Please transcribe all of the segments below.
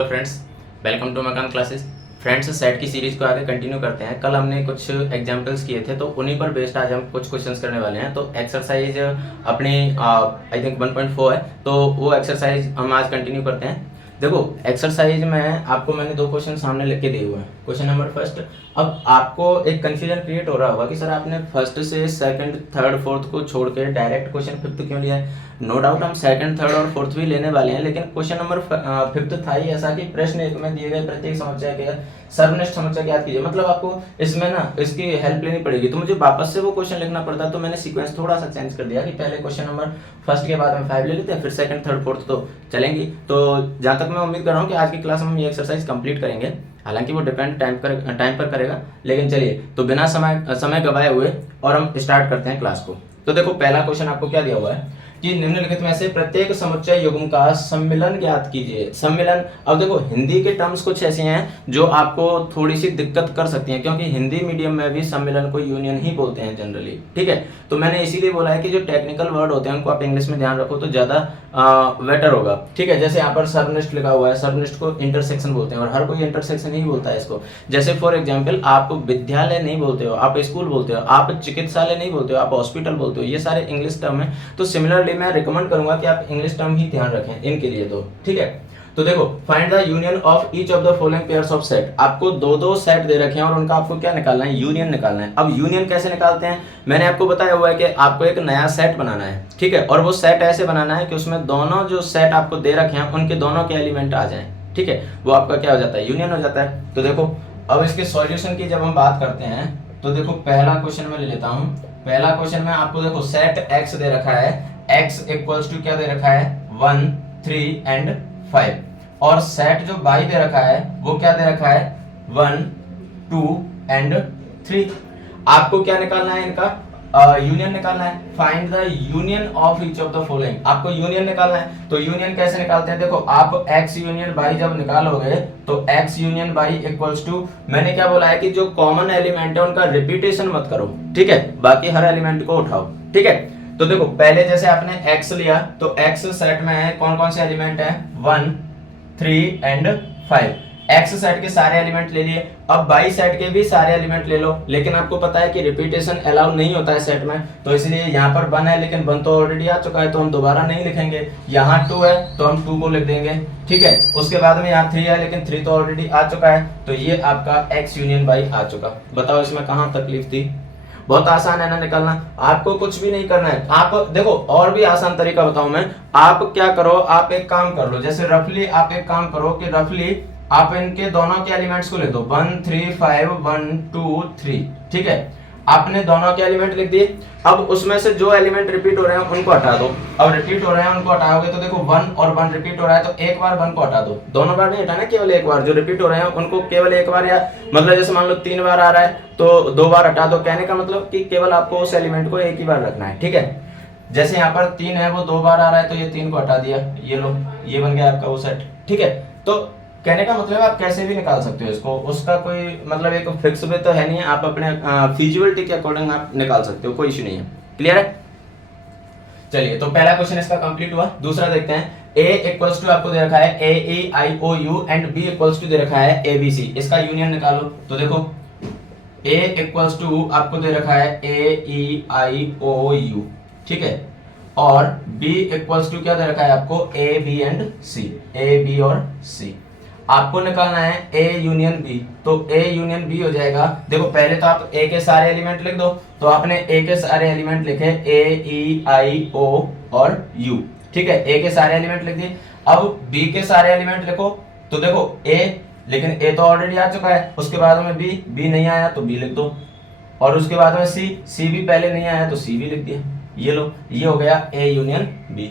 Hello friends, welcome to मकान classes. Friends, set की series को आगे कंटिन्यू करते हैं। कल हमने कुछ एग्जांपल्स किए थे, तो उन्हीं पर बेस्ड आज हम कुछ क्वेश्चंस करने वाले हैं। तो एक्सरसाइज अपनी आई थिंक 1.4 है, तो वो एक्सरसाइज हम आज कंटिन्यू करते हैं। देखो, एक्सरसाइज में आपको मैंने दो क्वेश्चन सामने लिख के दिए हुए हैं। क्वेश्चन नंबर फर्स्ट, अब आपको एक कंफ्यूजन क्रिएट हो रहा होगा कि सर आपने फर्स्ट से सेकंड थर्ड फोर्थ को छोड़ के डायरेक्ट क्वेश्चन फिफ्थ क्यों लिया है। नो डाउट हम सेकंड थर्ड और फोर्थ भी लेने वाले हैं, लेकिन क्वेश्चन नंबर फिफ्थ था ही ऐसा कि प्रश्न एक में दिए गए प्रत्येक समस्या के सर्वनिष्ठ समस्या याद कीजिए। मतलब आपको इसमें ना इसकी हेल्प लेनी पड़ेगी, तो मुझे वापस से वो क्वेश्चन लिखना पड़ता है। तो मैंने सीक्वेंस थोड़ा सा चेंज कर दिया कि पहले क्वेश्चन नंबर फर्स्ट के बाद में 5 ले लेते हैं, फिर सेकंड थर्ड फोर्थ तो चलेंगी। तो जहां तक मैं उम्मीद कर रहा हूँ कि आज की क्लास में हम ये एक्सरसाइज कंप्लीट करेंगे। हालांकि वो डिपेंड टाइम पर करेगा, लेकिन चलिए, तो बिना समय गवाए हुए और हम स्टार्ट करते हैं क्लास को। तो देखो, पहला क्वेश्चन आपको क्या दिया हुआ है कि निम्नलिखित में से प्रत्येक समुच्चय युग्म का सम्मिलन ज्ञात कीजिए। सम्मिलन, अब देखो हिंदी के टर्म्स कुछ ऐसे हैं जो आपको थोड़ी सी दिक्कत कर सकती हैं, क्योंकि हिंदी मीडियम में भी सम्मिलन को यूनियन ही बोलते हैं जनरली। ठीक है, तो मैंने इसीलिए बोला है कि जो टेक्निकल वर्ड होते हैं उनको आप इंग्लिश में ध्यान रखो तो ज्यादा बेटर होगा। ठीक है, जैसे यहाँ पर सर्वनिष्ठ लिखा हुआ है, सर्वनिष्ठ को इंटरसेक्शन बोलते हैं और हर कोई इंटरसेक्शन ही बोलता है इसको। जैसे फॉर एग्जाम्पल, आप विद्यालय नहीं बोलते हो, आप स्कूल बोलते हो, आप चिकित्सालय नहीं बोलते हो, आप हॉस्पिटल बोलते हो, ये सारे इंग्लिश टर्म है। तो सिमिलरली मैं रिकमेंड करूंगा कि आप इंग्लिश टर्म ही ध्यान रखें इनके लिए। तो ठीक है, तो देखो, find the union of each of the following pairs of set. आपको दो दो सेट दे रखे हैं और उनका आपको क्या निकालना है, यूनियन निकालना है। अब यूनियन कैसे निकालते हैं, मैंने आपको बताया हुआ है कि आपको एक नया सेट बनाना है। ठीक है, और वो सेट ऐसे बनाना है कि उसमें दोनों जो सेट आपको दे रखे हैं उनके दोनों के एलिमेंट आ जाएं। ठीक है, वो आपका क्या हो जाता है, यूनियन हो जाता है। तो देखो, अब इसके सॉल्यूशन की जब हम बात करते हैं तो देखो, पहला क्वेश्चन में ले लेता हूं। पहला क्वेश्चन में आपको देखो सेट एक्स दे रखा है, x इक्वल्स टू क्या दे रखा है, 1 3 एंड 5। और सेट जो y दे रखा है वो क्या दे रखा है, 1 2 एंड 3। आपको क्या निकालना है, इनका यूनियन निकालना है। Find the union of each of the following, आपको यूनियन निकालना है। तो यूनियन कैसे निकालते हैं, देखो आप x यूनियन y जब निकालोगे तो x union y equals to, मैंने क्या बोला है कि जो कॉमन एलिमेंट है उनका रिपीटेशन मत करो। ठीक है, बाकी हर एलिमेंट को उठाओ। ठीक है, तो देखो पहले जैसे आपने x लिया तो x सेट में है कौन कौन से एलिमेंट है, 1 3 एंड 5। x सेट के सारे एलिमेंट ले लिए। अब y सेट के भी सारे एलिमेंट ले लो, लेकिन आपको पता है कि रिपीटेशन अलाउ नहीं होता है सेट में, तो इसलिए यहाँ पर 1 है लेकिन 1 तो ऑलरेडी आ चुका है तो हम दोबारा नहीं लिखेंगे। यहाँ 2 है तो हम 2 को लिख देंगे। ठीक है, उसके बाद में यहाँ 3 है लेकिन 3 तो ऑलरेडी आ चुका है, तो ये आपका x यूनियन y आ चुका। बताओ इसमें कहाँ तकलीफ थी, बहुत आसान है ना निकालना। आपको कुछ भी नहीं करना है। आप देखो, और भी आसान तरीका बताऊं मैं, आप क्या करो, आप एक काम कर लो, जैसे रफली आप एक काम करो कि रफली आप इनके दोनों के एलिमेंट्स को लिख दो, 1 3 5 1 2 3। ठीक है, आपने दोनों के एलिमेंट लिख दिए। अब उसमें से जो एलिमेंट रिपीट हो रहे हैं उनको हटा दो। अब रिपीट हो रहे हैं उनको हटाओगे तो देखो 1 और 1 रिपीट हो रहा है, तो एक बार 1 को हटा दो, दोनों बार नहीं हटाना, केवल एक बार। जो रिपीट हो रहे हैं उनको केवल एक बार, या मतलब जैसे मान लो 3 बार आ रहा है तो 2 बार हटा दो। कहने का मतलब कि केवल आपको उस एलिमेंट को एक ही बार रखना है। ठीक है, जैसे यहाँ पर 3 है वो 2 बार आ रहा है तो ये 3 को हटा दिया, ये लो, ये बन गया आपका वो सेट। ठीक है, तो कहने का मतलब आप कैसे भी निकाल सकते हो इसको, उसका कोई मतलब एक फिक्स वे तो है नहीं है, आप अपने फिजिबिलिटी के अकॉर्डिंग आप निकाल सकते हो, कोई इशू नहीं है। क्लियर है, चलिए, तो पहला क्वेश्चन इसका कंप्लीट हुआ। दूसरा देखते हैं, a इक्वल्स टू आपको दे रखा है a e i o u and b equals to दे रखा है a b c। इसका यूनियन निकालो। तो देखो a इक्वल्स टू आपको दे रखा है a e i o u। ठीक है, और b इक्वल्स टू क्या दे रखा है आपको, a b and c, a b और c। आपको निकालना है A यूनियन B, तो A यूनियन B हो जाएगा। देखो पहले तो आप A के सारे एलिमेंट लिख दो, तो आपने A के सारे एलिमेंट लिखे A E I O और U। ठीक है, A के सारे एलिमेंट लिख दिए। अब B के सारे एलिमेंट लिखो, तो देखो A, लेकिन A तो ऑलरेडी आ चुका है। उसके बाद में B नहीं आया तो B लिख दो, और उसके बाद में C भी पहले नहीं आया तो C भी लिख दिया। ये लो, ये हो गया A यूनियन B।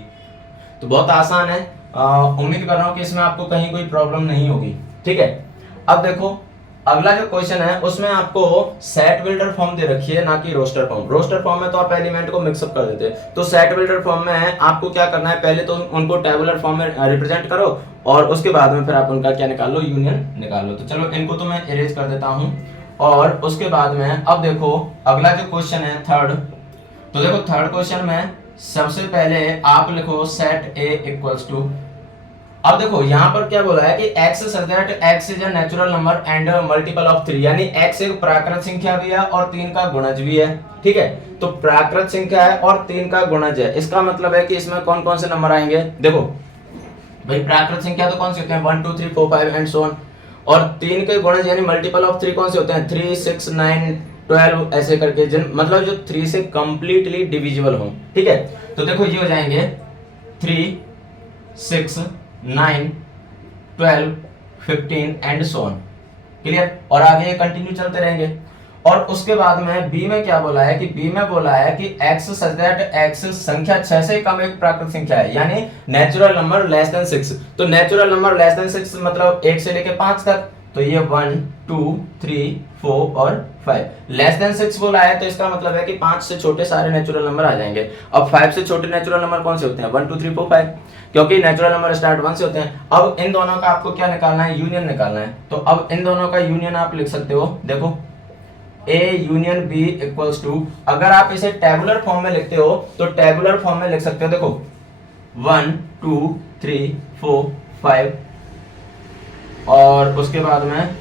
तो बहुत आसान है, उम्मीद कर रहा हूं कि इसमें आपको कहीं कोई प्रॉब्लम नहीं होगी। ठीक है, अब देखो अगला जो क्वेश्चन है उसमें आपको सेट बिल्डर फॉर्म दे रखी है, ना कि रोस्टर फॉर्म। रोस्टर फॉर्म में तो आप एलिमेंट को मिक्सअप कर देते, तो सेट बिल्डर फॉर्म में है आपको क्या करना है, पहले तो उनको टेबुलर फॉर्म में रिप्रेजेंट करो और उसके बाद में फिर आप उनका क्या निकाल लो, यूनियन निकाल लो। तो चलो इनको तो मैं इरेज कर देता हूं, और उसके बाद में अब देखो अगला जो क्वेश्चन है थर्ड। तो देखो थर्ड क्वेश्चन में सबसे पहले आप लिखो सेट A इक्वल्स टू अब देखो यहाँ पर क्या बोला है कि x such that x is a natural number and multiple of 3, यानी x एक प्राकृत संख्या भी है और 3 का गुणज भी है। ठीक है, तो प्राकृत संख्या है और 3 का गुणज है, इसका मतलब है कि इसमें कौन कौन से नंबर आएंगे। देखो भाई प्राकृत संख्या तो कौन से होते हैं 1 2 3 4 5 एंड सो ऑन, और 3 के गुणज यानी मल्टीपल ऑफ 3 कौन से होते हैं 3 6 9 12 ऐसे करके, जिन मतलब जो 3 से कंप्लीटली डिविजिबल हो। ठीक है, तो देखो ये हो जाएंगे 3 6 9 12 15 एंड सो ऑन। क्लियर, और आगे कंटिन्यू चलते रहेंगे। और उसके बाद में बी में क्या बोला है कि बी में बोला है कि x सच दैट x संख्या 6 से कम एक प्राकृत संख्या है, यानी नेचुरल नंबर लेस देन 6। तो नेचुरल नंबर लेस देन 6 मतलब 1 से लेके 5 तक, तो ये 1 2 3 4 और 5 लेस देन 6 बोला है, तो इसका मतलब है कि 5 से छोटे सारे नेचुरल नंबर आ जाएंगे। अब 5 से छोटे नेचुरल नंबर कौन से होते हैं 1 2 3 4 5, क्योंकि नेचुरल नंबर स्टार्ट 1 से होते हैं। अब इन दोनों का आपको क्या निकालना है, यूनियन निकालना है। तो अब इन दोनों का यूनियन आप लिख सकते हो, देखो A union B equals to, अगर आप इसे टेबुलर फॉर्म में लिखते हो तो टेबुलर फॉर्म में लिख सकते हो, देखो 1 2 3 4 5, और उसके बाद में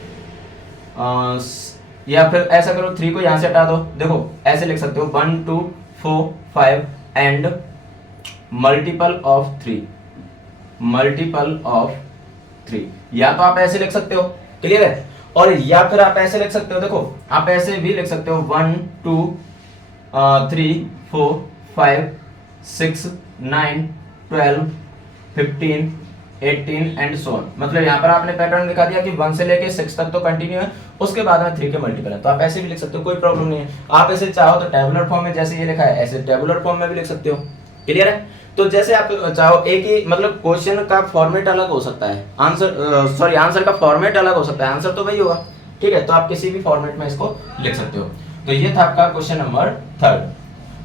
या फिर ऐसा करो 3 को यहां से हटा दो, देखो ऐसे लिख सकते हो 1 2 4 5 and multiple of 3, multiple of 3, या तो आप ऐसे लिख सकते हो। क्लियर है, और या फिर आप ऐसे लिख सकते हो, देखो आप ऐसे भी लिख सकते हो 1 2 3 4 5 6 9 12 15 18 एंड सो ऑन। मतलब यहाँ पर आपने पैटर्न दिखा दिया कि 1 से लेके 6 तक तो कंटिन्यू है, उसके बाद में 3 के मल्टीपल है, तो आप ऐसे भी लिख सकते हो, कोई प्रॉब्लम नहीं है। आप ऐसे चाहो तो टेबुलर फॉर्म में जैसे ये लिखा है ऐसे टेबुलर फॉर्म में भी लिख सकते हो। क्लियर है, तो जैसे आप चाहो एक ही मतलब क्वेश्चन का फॉर्मेट अलग हो सकता है, आंसर आंसर का फॉर्मेट अलग हो सकता है, आंसर तो वही होगा। ठीक है, तो आप किसी भी फॉर्मेट में इसको लिख सकते हो। तो ये था आपका क्वेश्चन नंबर 3।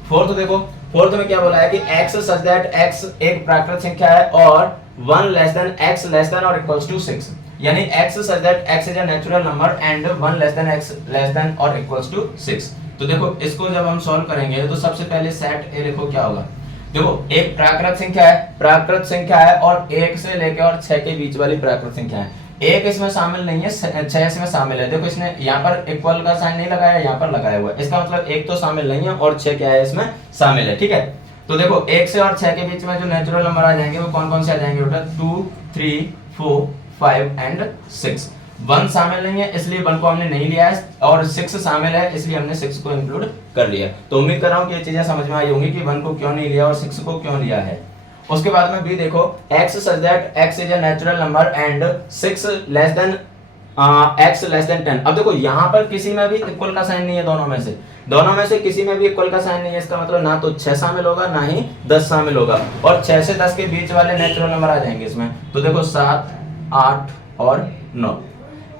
फोर्थ देखो, फोर्थ में क्या बोला है कि x सच दैट x एक प्राकृत संख्या है और 1 less than x less than और इक्वल्स टू 6, यानी x such that x is a natural number and 1 less than x less than और इक्वल्स टू 6। तो देखो इसको जब हम सॉल्व करेंगे तो सबसे पहले सेट ए लिखो क्या होगा। देखो एक प्राकृत संख्या है, प्राकृत संख्या है और 1 से लेकर और 6 के बीच वाली प्राकृत संख्या है। एक इसमें शामिल नहीं है, 6 इसमें शामिल है। देखो इसने यहाँ पर इक्वल का साइन नहीं लगाया, यहाँ पर लगाया हुआ है, इसका मतलब एक तो शामिल नहीं है और 6 क्या है इसमें शामिल है। ठीक है, तो देखो 1 से और 6 के बीच में जो नेचुरल नंबर आ जाएंगे वो कौन कौन से आ जाएंगे बेटा 2 3 4 5 एंड 6। 1 शामिल नहीं है इसलिए 1 को हमने नहीं लिया है, और 6 शामिल है इसलिए हमने 6 को इंक्लूड कर लिया। तो उम्मीद कर रहा हूँ कि ये चीजें समझ में आई होंगी कि 1 को क्यों नहीं लिया और 6 को क्यों लिया है। उसके बाद में भी देखो x such that x is a natural number and 6 less than x less than 10। अब देखो यहाँ पर किसी में भी इक्वल का साइन नहीं है, दोनों में से किसी में भी इक्वल का साइन नहीं है, इसका मतलब ना तो 6 शामिल होगा ना ही 10 शामिल होगा, और 6 से 10 के बीच वाले नेचुरल नंबर आ जाएंगे इसमें। तो देखो 7 8 और 9,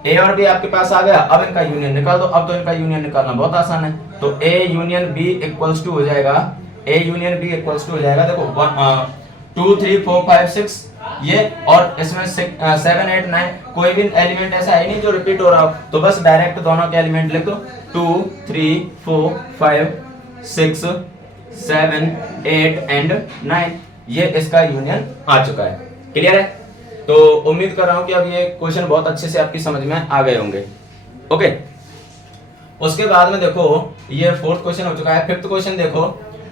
ए और बी आपके पास आ गया। अब इनका यूनियन निकाल दो, अब तो इनका यूनियन निकालना बहुत आसान है। तो a union b equals to हो जाएगा, a union b equals to हो जाएगा, देखो 2 3 4 5 6 ये, और इसमें 7 8 9 कोई भी एलिमेंट ऐसा है नहीं जो रिपीट हो रहा हो, तो बस डायरेक्ट दोनों के एलिमेंट लिख दो 2 3 4 5 6 7 8 एंड 9, ये इसका यूनियन आ चुका है। क्लियर है, तो उम्मीद कर रहा हूं कि अब ये क्वेश्चन बहुत अच्छे से आपकी समझ में आ गए होंगे। ओके, उसके बाद में देखो ये फोर्थ क्वेश्चन हो चुका है। फिफ्थ क्वेश्चन देखो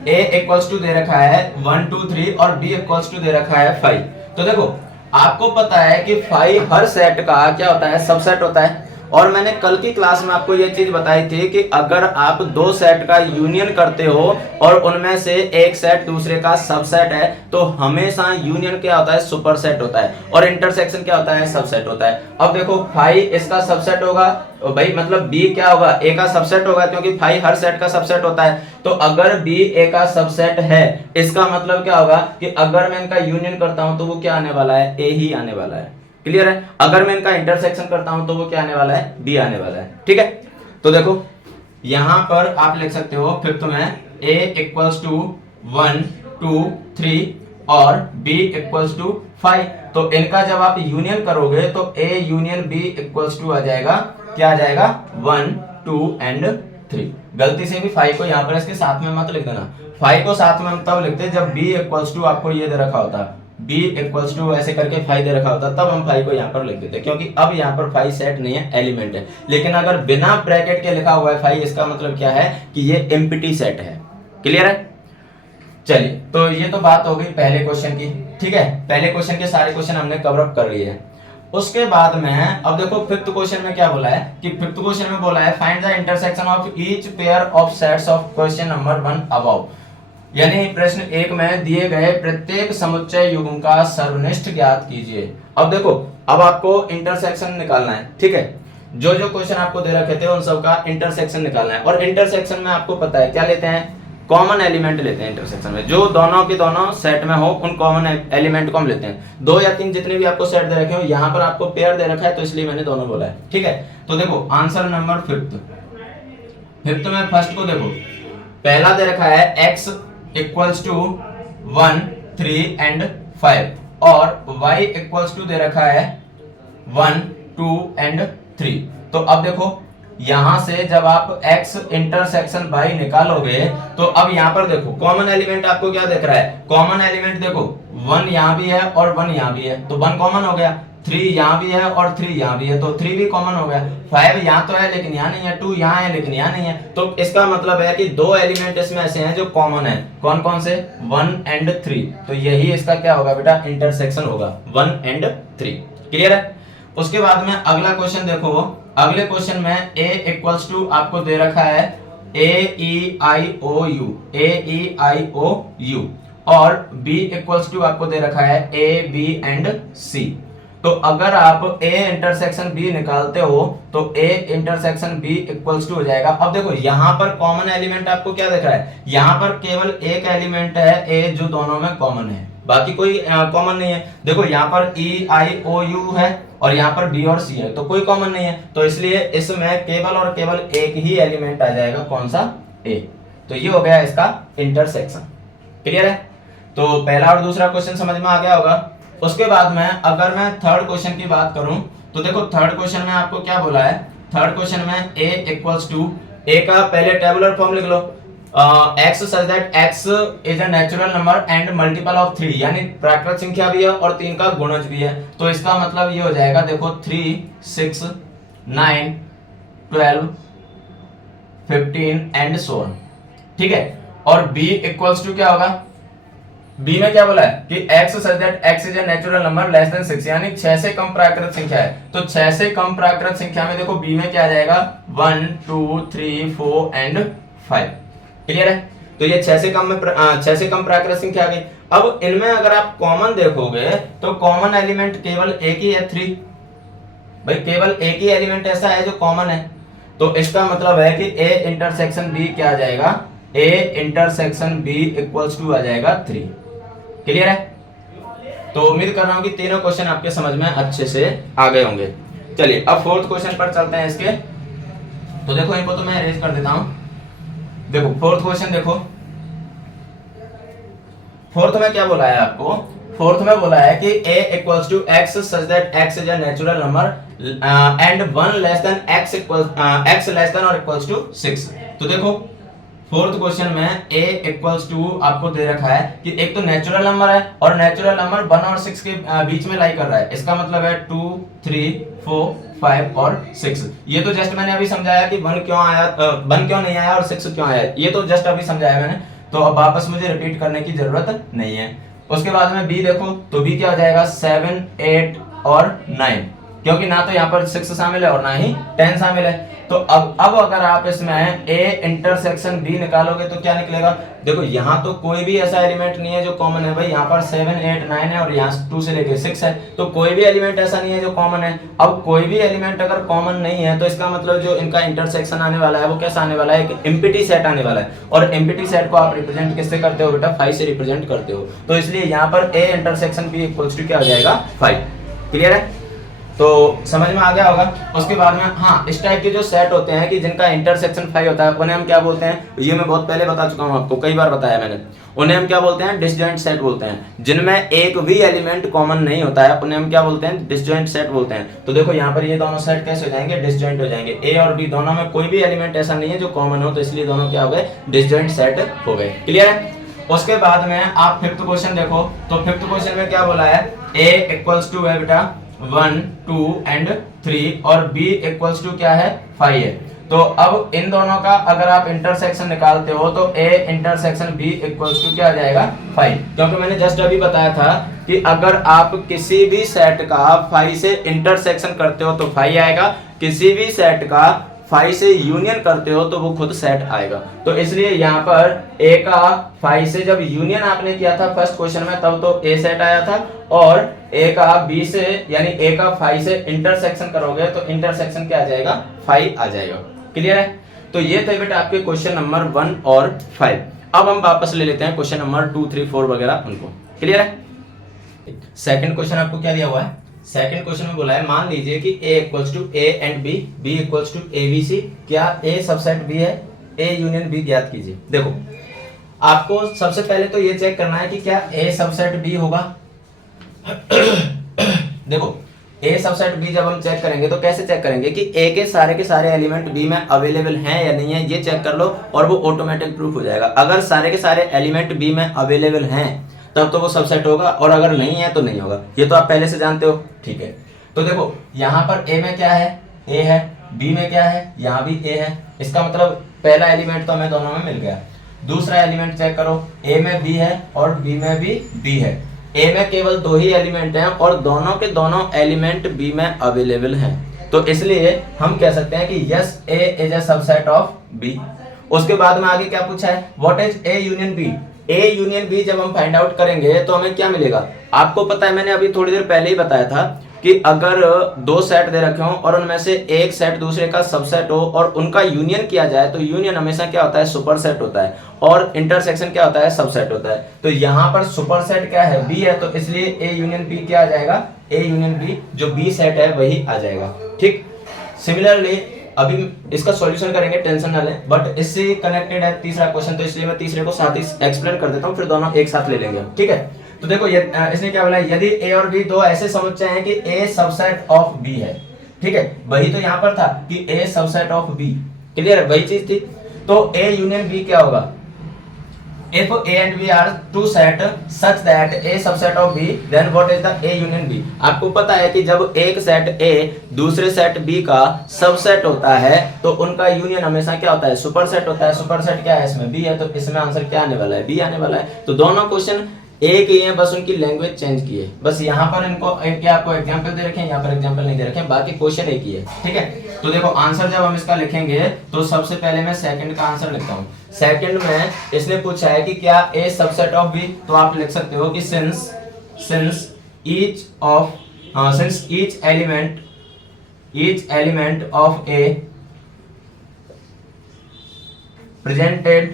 a इक्वल्स टू दे रखा है 1 2 3 और b इक्वल्स टू दे रखा है 5। तो देखो आपको पता है कि 5 हर सेट का क्या होता है सबसेट होता है, और मैंने कल की क्लास में आपको ये चीज बताई थी कि अगर आप 2 सेट का यूनियन करते हो और उनमें से एक सेट दूसरे का सबसेट है तो हमेशा यूनियन क्या होता है सुपरसेट होता है, और इंटरसेक्शन क्या होता है सबसेट होता है। अब देखो 5 इसका सबसेट होगा भाई, मतलब b क्या होगा a का सबसेट होगा, क्योंकि 5 हर सेट का सबसेट होता है। तो अगर b a का सबसेट है इसका मतलब क्या होगा कि अगर मैं इनका यूनियन करता हूं तो वो क्या आने वाला है, a ही आने वाला है। क्लियर है, अगर मैं इनका इंटरसेक्शन करता हूं तो वो क्या आने वाला है, b आने वाला है। ठीक है, तो देखो यहां पर आप लिख सकते हो फिफ्थ में a इक्वल्स टू 1 2 3 और b इक्वल्स टू 5। तो इनका जब आप यूनियन करोगे तो a union b equals to आ जाएगा, क्या आ जाएगा 1 2 एंड 3। गलती से भी 5 को यहाँ पर इसके साथ में मत लिख देना, 5 को साथ में तब लिखते जब b इक्वल्स टू आपको ये दे रखा होता, बी इक्वल्स टू ऐसे करके फाइव दे रखा होता, तब हम फाइव को यहाँ पर लिख देते, क्योंकि अब यहाँ पर फाइव सेट नहीं है, एलिमेंट है। लेकिन अगर बिना ब्रैकेट के लिखा हुआ है फाइव, इसका मतलब क्या है कि ये एम्प्टी सेट है। क्लियर है? चलिए, तो ये तो बात हो गई पहले क्वेश्चन की। ठीक है, पहले क्वेश्चन के सारे क्वेश्चन हमने कवर अप कर लिए हैं। उसके बाद में अब देखो फिफ्थ क्वेश्चन में क्या बोला है कि फिफ्थ क्वेश्चन में बोला है find the intersection of each pair of sets of question number 1 above. यानी प्रश्न 1 में दिए गए प्रत्येक समुच्चय युग्म का सर्वनिष्ठ ज्ञात कीजिए। अब देखो, अब आपको इंटरसेक्शन निकालना है। ठीक है, जो जो क्वेश्चन आपको दे रखे थे उन सब का इंटरसेक्शन निकालना है। और इंटरसेक्शन में आपको पता है क्या लेते हैं, कॉमन एलिमेंट लेते हैं इंटरसेक्शन में। जो दोनों के दोनों सेट में हो उन कॉमन एलिमेंट को हम लेते हैं। 2 या 3 जितने भी आपको सेट दे रखे हो, यहाँ पर आपको पेयर दे रखा है तो इसलिए मैंने दोनों बोला है। ठीक है, तो देखो आंसर नंबर फिफ्थ में फर्स्ट को देखो, पहला दे रखा है x इक्वल्स टू 1 3 एंड 5 और y इक्वल्स टू दे रखा है 1 2 एंड 3। तो अब देखो यहां से जब आप x इंटरसेक्शन y निकालोगे तो अब यहां पर देखो कॉमन एलिमेंट आपको क्या दिख रहा है, कॉमन एलिमेंट देखो 1 यहां भी है और 1 यहां भी है, तो 1 कॉमन हो गया। 3 यहां भी है और 3 यहां भी है, तो 3 भी कॉमन हो गया। 5 यहां तो है लेकिन यहां नहीं है, 2 यहां है लेकिन यहां नहीं है। तो इसका मतलब है कि 2 एलिमेंट इसमें ऐसे हैं जो कॉमन है। कौन कौन से, 1 एंड 3। तो यही इसका क्या होगा बेटा, इंटरसेक्शन होगा, 1 एंड 3। क्लियर है? उसके बाद में अगला क्वेश्चन देखो, अगले क्वेश्चन में a इक्वल्स टू आपको दे रखा है AEIOU और b इक्वल्स टू आपको दे रखा है AB एंड C। तो अगर आप a इंटरसेक्शन b निकालते हो तो a intersection b equals to हो जाएगा। अब देखो यहाँ पर कॉमन एलिमेंट आपको क्या दिख रहा है, यहाँ पर केवल एक एलिमेंट है a जो दोनों में कॉमन है, बाकी कोई कॉमन नहीं है। देखो यहाँ पर EIOU है और यहाँ पर B और C है, तो कोई कॉमन नहीं है। तो इसलिए इसमें केवल और केवल एक ही एलिमेंट आ जाएगा, कौन सा, A। तो ये हो गया इसका इंटरसेक्शन। क्लियर है? तो पहला और दूसरा क्वेश्चन समझ में आ गया होगा। उसके बाद में अगर मैं थर्ड क्वेश्चन की बात करूं तो देखो थर्ड क्वेश्चन में आपको क्या बोला है, थर्ड क्वेश्चन में a इक्वल्स टू, a का पहले टेबुलर फॉर्म लिख लो, x such that x is a natural number and multiple of 3, यानी प्राकृत संख्या भी है और 3 का गुणज भी है। तो इसका मतलब ये हो जाएगा, देखो 3 6 9 12 15 एंड सो ऑन। ठीक है, और b इक्वल्स टू क्या होगा, b में क्या बोला है कि x such that x is a natural number less than 6, यानी 6 से कम प्राकृत संख्या है। तो 6 से कम प्राकृत संख्या में देखो b में क्या आ जाएगा, 1 2 3 4 एंड 5। क्लियर है? तो ये 6 से कम प्राकृत संख्या आ गई। अब इनमें अगर आप कॉमन देखोगे तो कॉमन एलिमेंट केवल एक ही है, 3। भाई केवल एक ही एलिमेंट ऐसा है जो कॉमन है, तो इसका मतलब है कि a इंटरसेक्शन b क्या आ जाएगा, a intersection b equals to आ जाएगा 3। क्लियर है? तो उम्मीद कर रहा हूं कि तीनों क्वेश्चन आपके समझ में अच्छे से आ गए होंगे। चलिए अब फोर्थ क्वेश्चन पर चलते हैं इसके। तो देखो इनको तो मैं अरेंज कर देता हूं। देखो फोर्थ क्वेश्चन देखो, फोर्थ में क्या बोला है आपको, फोर्थ में बोला है कि a equals to x such that x is a natural number and 1 less than x less than or equals to 6। तो देखो फोर्थ क्वेश्चन में a इक्वल्स टू आपको दे रखा है कि एक तो नेचुरल नंबर है और नेचुरल नंबर 1 और 6 के बीच में लाई कर रहा है। इसका मतलब है 2 3 4 5 और 6। ये तो जस्ट मैंने अभी समझाया कि 1 क्यों आया, 1 क्यों नहीं आया और 6 क्यों आया, ये तो जस्ट अभी समझाया मैंने, तो अब वापस मुझे रिपीट करने की जरूरत नहीं है। उसके बाद में b देखो, तो b क्या हो जाएगा, 7 8 और 9, क्योंकि ना तो यहाँ पर 6 शामिल है और ना ही 10 शामिल है। तो अब अगर आप इसमें a इंटरसेक्शन b निकालोगे तो क्या निकलेगा, देखो यहाँ तो कोई भी ऐसा एलिमेंट नहीं है जो कॉमन है। भाई यहाँ पर 7 8 9 है और यहाँ 2 से लेके 6 है, तो कोई भी एलिमेंट ऐसा नहीं है जो कॉमन है। अब कोई भी एलिमेंट अगर कॉमन नहीं है तो इसका मतलब जो इनका इंटरसेक्शन आने वाला है वो कैसा आने वाला है, एक एम्प्टी सेट आने वाला है। और एम्प्टी सेट को आप रिप्रेजेंट किससे करते हो बेटा, 5 से रिप्रेजेंट करते हो। तो इसलिए यहाँ पर a intersection b equals to क्या हो जाएगा, 5। क्लियर है? तो समझ में आ गया होगा। उसके बाद में हाँ, इस टाइप के जो सेट होते हैं कि जिनका इंटरसेक्शन 5 होता है उन्हें हम क्या बोलते हैं, ये मैं बहुत पहले बता चुका हूँ आपको, कई बार बताया मैंने। उन्हें हम क्या बोलते हैं, डिसजॉइंट सेट बोलते हैं। जिनमें एक भी एलिमेंट कॉमन नहीं होता है उन्हें हम क्या बोलते हैं, डिसजॉइंट सेट बोलते हैं। तो देखो यहाँ पर ये दोनों सेट कैसे हो जाएंगे, डिसजॉइंट हो जाएंगे। ए और बी दोनों में कोई भी एलिमेंट ऐसा नहीं है जो कॉमन हो, तो इसलिए दोनों क्या हो गए, डिसजॉइंट सेट हो गए। क्लियर है? उसके बाद में आप फिफ्थ क्वेश्चन देखो, तो फिफ्थ क्वेश्चन में क्या बोला है, a इक्वल्स टू है बेटा 1 2 एंड 3 और b इक्वल्स टू क्या है 5 है। तो अब इन दोनों का अगर आप इंटरसेक्शन निकालते हो तो a intersection b equals to क्या आ जाएगा 5, क्योंकि मैंने जस्ट अभी बताया था कि अगर आप किसी भी सेट का 5 से इंटरसेक्शन करते हो तो 5 आएगा, किसी भी सेट का 5 से यूनियन करते हो तो वो खुद सेट आएगा। तो इसलिए यहाँ पर a का 5 से जब यूनियन आपने किया था फर्स्ट क्वेश्चन में तब तो a सेट आया था, और a का b से यानी a का 5 से इंटरसेक्शन करोगे तो इंटरसेक्शन क्या आ जाएगा 5 आ जाएगा। क्लियर है? तो ये थे बेटा आपके क्वेश्चन नंबर 1 और 5। अब हम वापस ले लेते हैं क्वेश्चन नंबर 2 3 4 वगैरह उनको। क्लियर है? सेकंड क्वेश्चन आपको क्या दिया हुआ है, सेकंड क्वेश्चन में बोला है मान लीजिए कि a equals to a and b, b equals to abc, क्या a सबसेट b है, a यूनियन b ज्ञात कीजिए। देखो आपको सबसे पहले तो ये चेक करना है कि क्या a सबसेट b होगा। देखो a सबसेट b जब हम चेक करेंगे तो कैसे चेक करेंगे कि a के सारे एलिमेंट b में अवेलेबल हैं या नहीं है, ये चेक कर लो और वो ऑटोमेटिक प्रूफ हो जाएगा। अगर सारे के सारे एलिमेंट b में अवेलेबल हैं तब तो वो सबसेट होगा, और अगर नहीं है तो नहीं होगा, ये तो आप पहले से जानते हो। ठीक है, तो देखो यहाँ पर a में क्या है, a है, b में क्या है, यहाँ भी a है, इसका मतलब पहला एलिमेंट तो हमें दोनों में मिल गया। दूसरा एलिमेंट चेक करो, a में b है और b में भी b है। a में केवल 2 ही एलिमेंट हैं और दोनों के दोनों एलिमेंट b में अवेलेबल हैं, तो इसलिए हम कह सकते हैं कि yes a is a subset of b। उसके बाद में आगे क्या पूछा है, what is a union b। a union b जब हम फाइंड आउट करेंगे तो हमें क्या मिलेगा, आपको पता है मैंने अभी थोड़ी देर पहले ही बताया था कि अगर 2 सेट दे रखे हों और उनमें से एक सेट दूसरे का सबसेट हो और उनका यूनियन किया जाए तो यूनियन हमेशा क्या होता है, सुपर सेट होता है, और इंटरसेक्शन क्या होता है, सबसेट होता है। तो यहाँ पर सुपर सेट क्या है, b है, तो इसलिए a यूनियन b क्या आ जाएगा, a यूनियन b जो b सेट है वही आ जाएगा। ठीक, सिमिलरली अभी इसका सॉल्यूशन करेंगे, टेंशन ना लें, बट इससे कनेक्टेड है तीसरा क्वेश्चन, तो इसलिए मैं तीसरे को साथ ही एक्सप्लेन कर देता हूँ, फिर दोनों एक साथ ले लेंगे। ठीक है, तो देखो ये इसने क्या बोला, यदि a और b दो ऐसे समुच्चय हैं कि a सबसेट ऑफ b है। ठीक है, वही तो यहाँ पर था कि a subset of b। Clear है, वही चीज थी। तो a यूनियन b क्या होगा, if a and b are two set such that a subset of b, then what is the a union b। आपको पता है कि जब एक सेट a दूसरे सेट b का सबसेट होता है तो उनका यूनियन हमेशा क्या होता है, सुपर सेट होता है। सुपर सेट क्या है, इसमें b है, तो इसमें आंसर क्या आने वाला है, b आने वाला है। तो दोनों क्वेश्चन एक ही है, बस उनकी लैंग्वेज चेंज की है। बस यहाँ पर इनको क्या आपको एग्जांपल दे रखे हैं, यहाँ पर एग्जांपल नहीं दे रखे हैं, बाकी क्वेश्चन एक ही है। ठीक है, तो देखो आंसर जब हम इसका लिखेंगे तो सबसे पहले मैं सेकंड का आंसर लिखता हूँ। सेकंड में इसने पूछा है कि क्या a सबसेट ऑफ b, तो आप लिख सकते हो कि since each element of a presented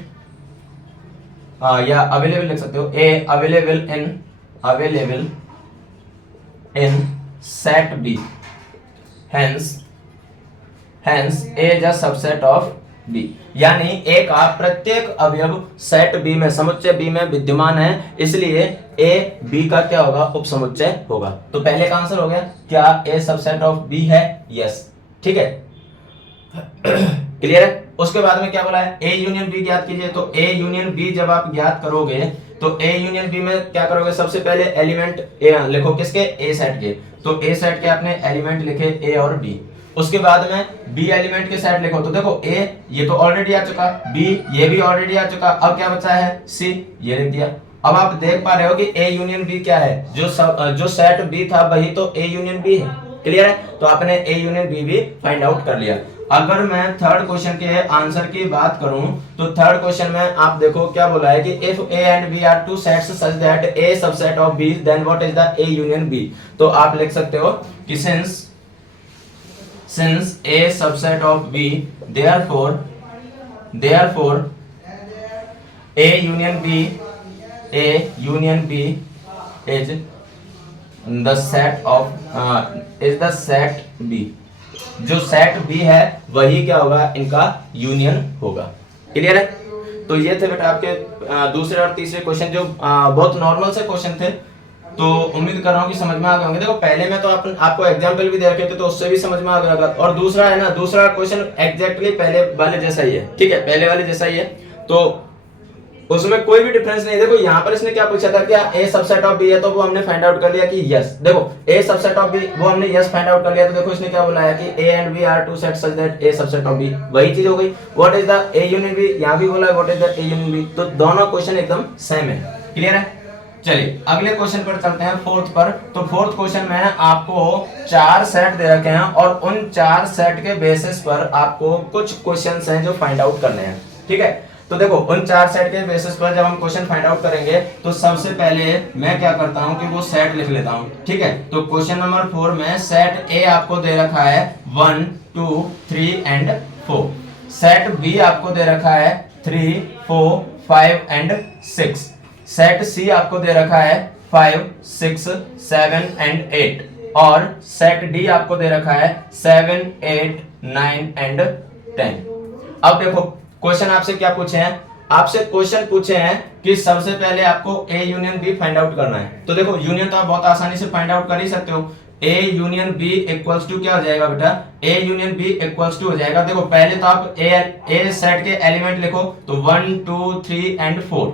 या अवेलेबल लिख सकते हो, a available in set b, hence a is a subset of b। यानी a का प्रत्येक अवयव सेट b में, समुच्चय b में विद्यमान है, इसलिए a b का क्या होगा, उपसमुच्चय होगा। तो पहले का आंसर हो गया, क्या a सबसेट ऑफ b है, यस। ठीक है, क्लियर है। उसके बाद में क्या बोला है, a यूनियन b ज्ञात कीजिए। तो a यूनियन b जब आप ज्ञात करोगे तो a यूनियन b में क्या करोगे, सबसे पहले एलिमेंट a लिखो, किसके, a सेट के। तो a सेट के आपने एलिमेंट लिखे a और b। उसके बाद में b एलिमेंट के सेट लिखो। तो देखो a ये तो ऑलरेडी आ चुका, b ये भी ऑलरेडी आ चुका, अब क्या बचा है, c ये लिख दिया। अब आप देख पा रहे हो कि a यूनियन b क्या है, जो सेट b था वही तो a यूनियन b है। क्लियर है, तो आपने a यूनियन b भी फाइंड आउट कर लिया। अगर मैं थर्ड क्वेश्चन के आंसर की बात करूं तो थर्ड क्वेश्चन में आप देखो क्या बोला है कि if a and b are two sets such that a subset of b, then what is the a union b। तो आप लिख सकते हो कि since a subset of b, therefore a union b is the set b। जो set b है वही क्या होगा, इनका यूनियन होगा। क्लियर है, तो ये थे बेटा आपके दूसरे और तीसरे क्वेश्चन, जो बहुत नॉर्मल से क्वेश्चन थे। तो उम्मीद कर रहा हूँ कि समझ में आ गए होंगे। देखो पहले में तो आपको एग्जांपल भी दे रखे थे तो उससे भी समझ में आ गया होगा। और दूसरा है ना, दूसरा क्वेश्चन एग्जैक्टली पहले वाले जैसा ही है। ठीक है, पहले वाले जैसा ही है। तो उसमें कोई भी डिफरेंस नहीं। देखो यहाँ पर इसने क्या पूछा था, क्या ए सबसेट ऑफ बी है, तो वो हमने फाइंड आउट कर लिया कि यस। देखो ए सबसेट ऑफ बी वो हमने यस फाइंड आउट कर लिया, तो देखो इसने क्या बोला है कि A and B are two set such that A subset of B, वही चीज हो गई। What is the A union B, यहाँ भी बोला है what is the A union B, तो दोनों क्वेश्चन एकदम सेम है। क्लियर है? चलिए अगले क्वेश्चन पर चलते हैं, फोर्थ पर। तो फोर्थ क्वेश्चन में आपको 4 सेट दे रखे हैं और उन 4 सेट के बेसिस पर आपको कुछ क्वेश्चंस हैं जो फाइंड आउट करने हैं। ठीक है, तो देखो उन 4 सेट के बेसिस पर जब हम क्वेश्चन फाइंड आउट करेंगे तो सबसे पहले मैं क्या करता हूं कि वो सेट लिख लेता हूं। ठीक है, तो क्वेश्चन नंबर 4 में सेट ए आपको दे रखा है 1 2 3 एंड 4। सेट बी आपको दे रखा है 3 4 5 एंड 6। सेट सी आपको दे रखा है 5 6 7 एंड 8 और सेट डी आपको दे रखा है 7 8 9 एंड 10। अब देखो क्वेश्चन आपसे क्या पूछे हैं, आपसे क्वेश्चन पूछे हैं कि सबसे पहले आपको A union B find out करना है। तो देखो यूनियन तो आप बहुत आसानी से फाइंड आउट कर ही सकते हो। A union B equals to क्या हो जाएगा बेटा, A union B equals to हो जाएगा। देखो पहले तो आप ए सेट के एलिमेंट लिखो, तो 1 2 3 एंड 4।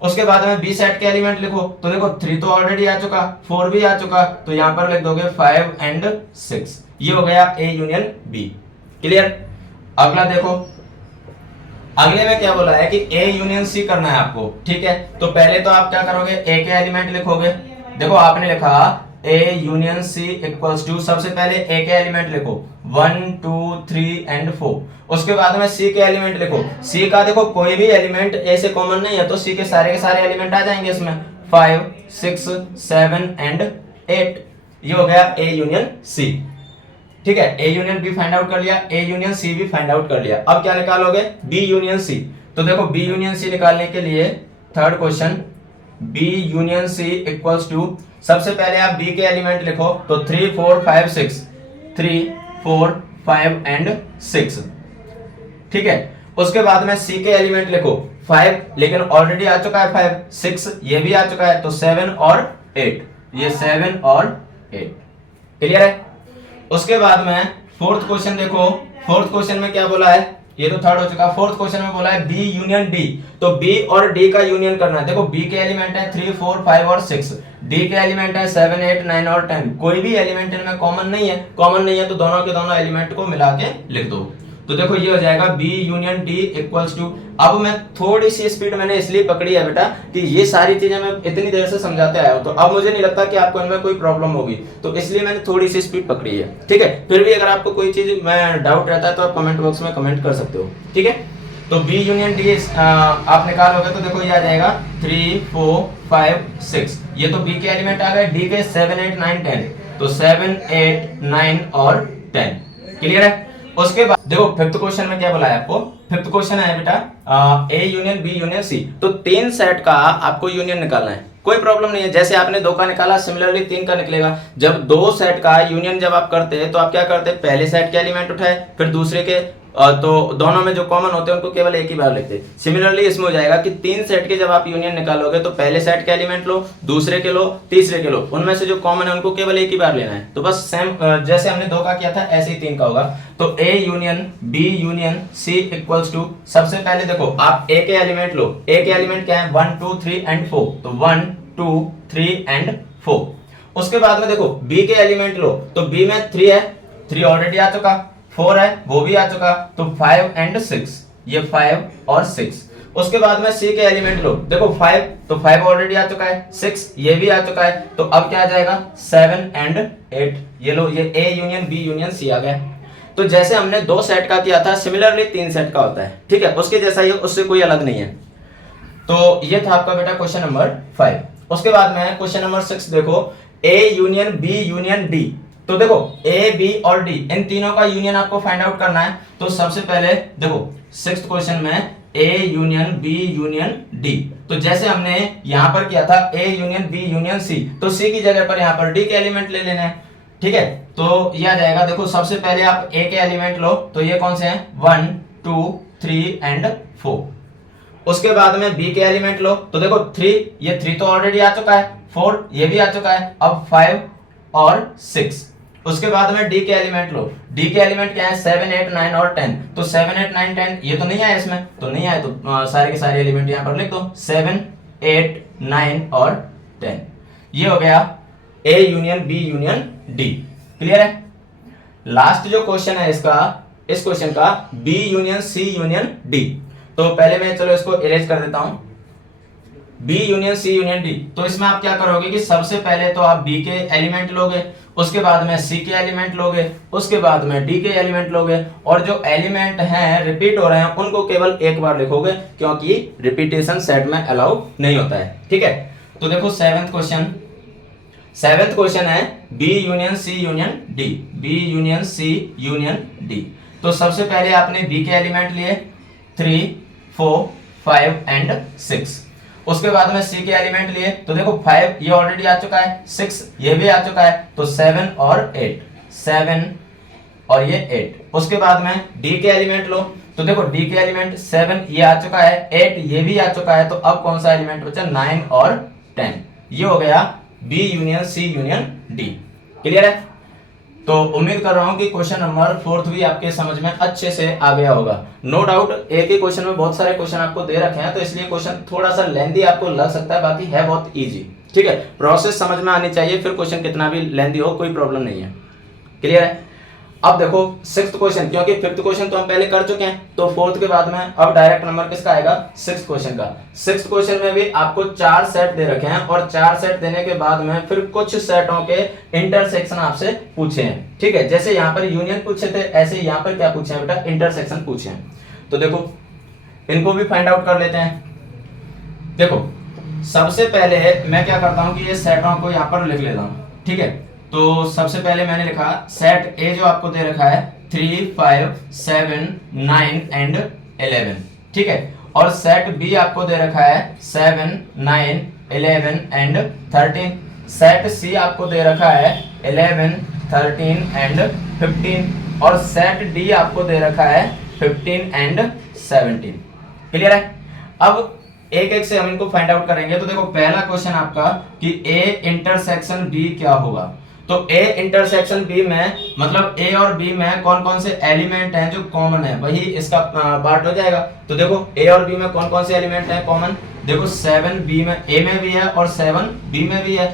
उसके बाद में बी सेट के एलिमेंट लिखो, तो देखो 3 तो ऑलरेडी आ चुका, 4 भी आ चुका, तो यहां पर लिख दोगे 5 एंड 6। ये हो गया ए यूनियन बी। क्लियर? अगला देखो, अगले में क्या बोला है कि ए यूनियन सी करना है आपको। ठीक है, तो पहले तो आप क्या करोगे, ए के एलिमेंट लिखोगे। देखो आपने लिखा A union C equals to, सबसे पहले ए के एलिमेंट लिखो 1 2 3 एंड 4। उसके बाद में सी के एलिमेंट लिखो। सी का देखो कोई भी एलिमेंट ए से कॉमन नहीं है, तो सी के सारे एलिमेंट आ जाएंगे इसमें, 5 6 7 एंड 8। ये हो गया ए यूनियन सी। ठीक है, A union B find out कर लिया, ए यूनियन सी भी फाइंड आउट कर लिया। अब क्या निकालोगे, बी यूनियन सी। तो देखो बी यूनियन सी निकालने के लिए third question, B union C equals to, सबसे पहले आप बी के एलिमेंट लिखो, तो 3 4 5 6, 3 4 5 एंड 6। ठीक है, उसके बाद में सी के एलिमेंट लिखो 5, लेकिन ऑलरेडी आ चुका है 5, 6 ये भी आ चुका है, तो 7 और 8, ये 7 और 8। क्लियर है? उसके बाद में फोर्थ क्वेश्चन देखो, फोर्थ क्वेश्चन में क्या बोला है, ये तो थर्ड हो चुका। फोर्थ क्वेश्चन में बोला है बी यूनियन डी, तो बी और डी का यूनियन करना है। देखो बी के एलिमेंट है 3 4 5 और 6, डी के एलिमेंट है 7 8 9 और 10। कोई भी एलिमेंट इनमें कॉमन नहीं है, कॉमन नहीं है तो दोनों के दोनों एलिमेंट को मिला के लिख दो। तो देखो ये हो जाएगा B union D equals to. अब मैं थोड़ी सी स्पीड मैंने इसलिए पकड़ी है बेटा कि ये सारी चीजें मैं इतनी देर से समझाते आया हूं, तो अब मुझे नहीं लगता कि आपको इनमें कोई प्रॉब्लम होगी, तो इसलिए मैंने थोड़ी सी स्पीड पकड़ी है। ठीक है, फिर भी अगर आपको कोई चीज में डाउट रहता है तो आप कमेंट बॉक्स में कमेंट कर सकते हो। ठीक है, तो बी यूनियन डी आप निकालोगे तो देखो ये आ जाएगा 3 4 5 6। ये तो बी के एलिमेंट आ गए, डी के 7 8 9 10, तो 7 8 9 और 10। क्लियर है? उसके बाद देखो फिफ्थ क्वेश्चन में क्या बोला है आपको, फिफ्थ क्वेश्चन है बेटा A union B union C. तो 3 सेट का आपको यूनियन निकालना है, कोई प्रॉब्लम नहीं है। जैसे आपने 2 का निकाला, सिमिलरली 3 का निकलेगा। जब 2 सेट का यूनियन जब आप करते हैं तो आप क्या करते हैं, पहले सेट के एलिमेंट उठाए, फिर दूसरे के, तो दोनों में जो कॉमन होते हैं उनको केवल एक ही बार लिखते हैं। सिमिलरली इसमें हो जाएगा कि 3 सेट के जब आप यूनियन निकालोगे तो पहले सेट के एलिमेंट लो, दूसरे के लो, तीसरे के लो, उनमें से जो कॉमन है उनको केवल एक ही बार लेना है। तो बस सेम जैसे हमने 2 का किया था ऐसे ही 3 का होगा। तो A union B union C equals to, सबसे पहले देखो आप ए के एलिमेंट लो। ए के एलिमेंट क्या है, 1 2 3 एंड 4, तो 1 2 3 एंड 4। उसके बाद में देखो बी के एलिमेंट लो, तो बी में 3 है, 3 ऑलरेडी आ चुका, 4 है वो भी आ चुका, तो 5 एंड 6, ये 5 और 6। उसके बाद में सी के एलिमेंट लो, देखो 5, तो 5 ऑलरेडी आ चुका है, 6 ये भी आ चुका है, तो अब क्या आ जाएगा 7 एंड 8। ये लो, ये A union B union C आ गया। तो जैसे हमने 2 सेट का किया था, सिमिलरली 3 सेट का होता है। ठीक है, उसके जैसा ही, उससे कोई अलग नहीं है। तो ये था आपका बेटा क्वेश्चन नंबर 5। उसके बाद में क्वेश्चन नंबर 6 देखो, A union B union D. तो देखो ए बी और डी इन तीनों का यूनियन आपको फाइंड आउट करना है। तो सबसे पहले देखो 6th क्वेश्चन में A union B union D, तो जैसे हमने यहां पर किया था A union B union C, तो सी की जगह पर यहां पर डी के एलिमेंट ले लेना है। ठीक है, तो ये आ जाएगा, देखो सबसे पहले आप ए के एलिमेंट लो, तो ये कौन से हैं, 1 2 3 एंड 4। उसके बाद में बी के एलिमेंट लो, तो देखो 3, ये 3 तो ऑलरेडी आ चुका है, 4 ये भी आ चुका है, अब 5 और 6। उसके बाद में डी के एलिमेंट लो, डी के एलिमेंट क्या है 7 8 9 और 10, तो 7 8 9 10 ये तो नहीं आया इसमें, तो नहीं आया तो सारे के सारे एलिमेंट यहाँ पर लिख दो 7 8 9 और 10। ये हो गया A union B union D. Clear है। लास्ट जो क्वेश्चन है इसका, इस क्वेश्चन का B union C union D. तो पहले मैं चलो इसको इरेज कर देता हूं, B union C union D. तो इसमें आप क्या करोगे कि सबसे पहले तो आप बी के एलिमेंट लोगे, उसके बाद में सी के एलिमेंट लोगे, उसके बाद में डी के एलिमेंट लोगे, और जो एलिमेंट हैं रिपीट हो रहे हैं उनको केवल एक बार लिखोगे, क्योंकि रिपीटेशन सेट में अलाउ नहीं होता है। ठीक है। तो देखो सेवेंथ क्वेश्चन है B union C union D, B union C union D. तो सबसे पहले आपने बी के एलिमेंट लिए 3 4 5 एंड 6, उसके बाद में सी के एलिमेंट लिए, तो देखो 5 ये ऑलरेडी आ चुका है, 6 ये भी आ चुका है, तो 7 और 8, 7 और ये 8। उसके बाद में डी के एलिमेंट लो, तो देखो डी के एलिमेंट 7 ये आ चुका है, 8 ये भी आ चुका है, तो अब कौन सा एलिमेंट बचा 9 और 10। ये हो गया B union C union D. Clear है। तो उम्मीद कर रहा हूं कि क्वेश्चन नंबर 4 भी आपके समझ में अच्छे से आ गया होगा। नो डाउट एक ही क्वेश्चन में बहुत सारे क्वेश्चन आपको दे रखे हैं, तो इसलिए क्वेश्चन थोड़ा सा लेंथी आपको लग सकता है, बाकी है बहुत इजी। ठीक है। प्रोसेस समझ में आनी चाहिए, फिर क्वेश्चन कितना भी लेंथी हो कोई प्रॉब्लम नहीं है। क्लियर है। अब देखो सिक्स्थ क्वेश्चन, क्योंकि फिफ्थ क्वेश्चन तो हम पहले कर चुके हैं, तो फोर्थ के बाद में अब डायरेक्ट नंबर किसका आएगा सिक्स्थ क्वेश्चन का। सिक्स्थ क्वेश्चन में भी आपको 4 सेट दे रखे हैं, और 4 सेट देने के बाद में फिर कुछ सेटों के इंटरसेक्शन आपसे पूछे हैं। ठीक है। जैसे यहाँ पर यूनियन पूछे थे, ऐसे यहाँ पर क्या पूछे हैं बेटा इंटरसेक्शन पूछे हैं। तो देखो इनको भी फाइंड आउट कर लेते हैं। देखो सबसे पहले मैं क्या करता हूँ कि ये सेटों को यहाँ पर लिख लेता हूँ। ठीक है। तो सबसे पहले मैंने लिखा सेट ए जो आपको दे रखा है 3 5 7 9 एंड 11। ठीक है। और सेट बी आपको दे रखा है 7 9 11 एंड 13। सेट सी आपको दे रखा है 11 13 एंड 15। और सेट डी आपको दे रखा है 15 एंड 17। क्लियर है। अब एक एक से हम इनको फाइंड आउट करेंगे। तो देखो पहला क्वेश्चन आपका कि ए इंटरसेक्शन बी क्या होगा। तो ए इंटरसेक्शन बी में मतलब ए और बी में कौन कौन से एलिमेंट हैं जो कॉमन है, वही इसका पार्ट हो जाएगा। तो देखो ए और बी में कौन कौन से एलिमेंट हैं कॉमन। देखो 7 बी में ए में भी है, और 7 बी में भी है,